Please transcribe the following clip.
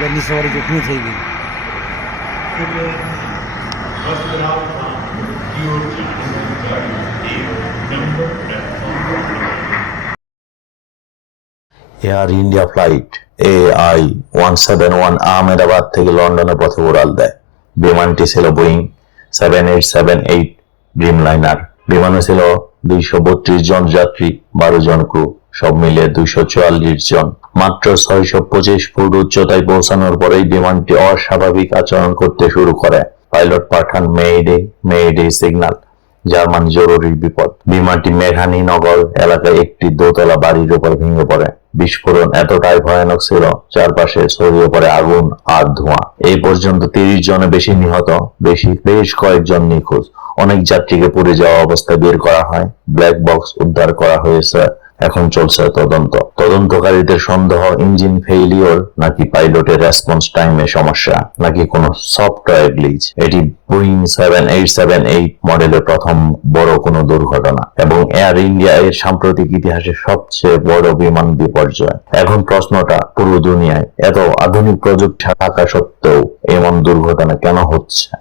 પગની સવારે જોખમી થઈ ગઈ એટલે હોસ્પિટલ DOT ગાડી એ number platform Air India flight A I one seven one Ahmedabad থেকে লন্ডনের পথে উড়াল দেয় বিমানটি ছিল Boeing seven eight seven eight Dreamliner বিমানে ছিল দুইশো বত্রিশ জন যাত্রী, বারো জন ক্রু সব মিলিয়ে দুইশো চুয়াল্লিশ জন। মাত্র ছয়শো পঁচিশ ফুট উচ্চতায় পৌঁছানোর পরেই বিমানটি অস্বাভাবিক আচরণ করতে শুরু করে। পাইলট পাঠান মেইডে মেইডে সিগন্যাল, জার্মান জরুরি বিপদ। বিমানটি মেঘানীনগর এলাকায় একটি দোতলা বাড়ির উপর ভেঙে পড়ে। বিস্ফোরণ এতটাই ভয়ানক ছিল, চারপাশে ছড়িয়ে পড়ে আগুন আর ধোঁয়া। এই পর্যন্ত তিরিশ জনে বেশি নিহত, বেশি, বেশ কয়েকজন নিখোঁজ। অনেক যাত্রীকে পুড়ে যাওয়া অবস্থায় বের করা হয়। ব্ল্যাক বক্স উদ্ধার করা হয়েছে। এখন চলছে তদন্ত। তদন্তকারীদের সন্দেহ ইঞ্জিন ফেইলিওর নাকি পাইলটের রেসপন্স টাইমে সমস্যা, নাকি কোনো সফটওয়্যার গ্লিচ এটি Boeing seven eight seven eight মডেলের প্রথম বড় কোনো দুর্ঘটনা। এবং এয়ার ইন্ডিয়া এর সাম্প্রতিক ইতিহাসে সবচেয়ে বড় বিমান বিপর্যয়। এখন প্রশ্নটা পুরো দুনিয়ায়, এত আধুনিক প্রযুক্তি থাকা সত্ত্বেও এমন দুর্ঘটনা কেন হচ্ছে?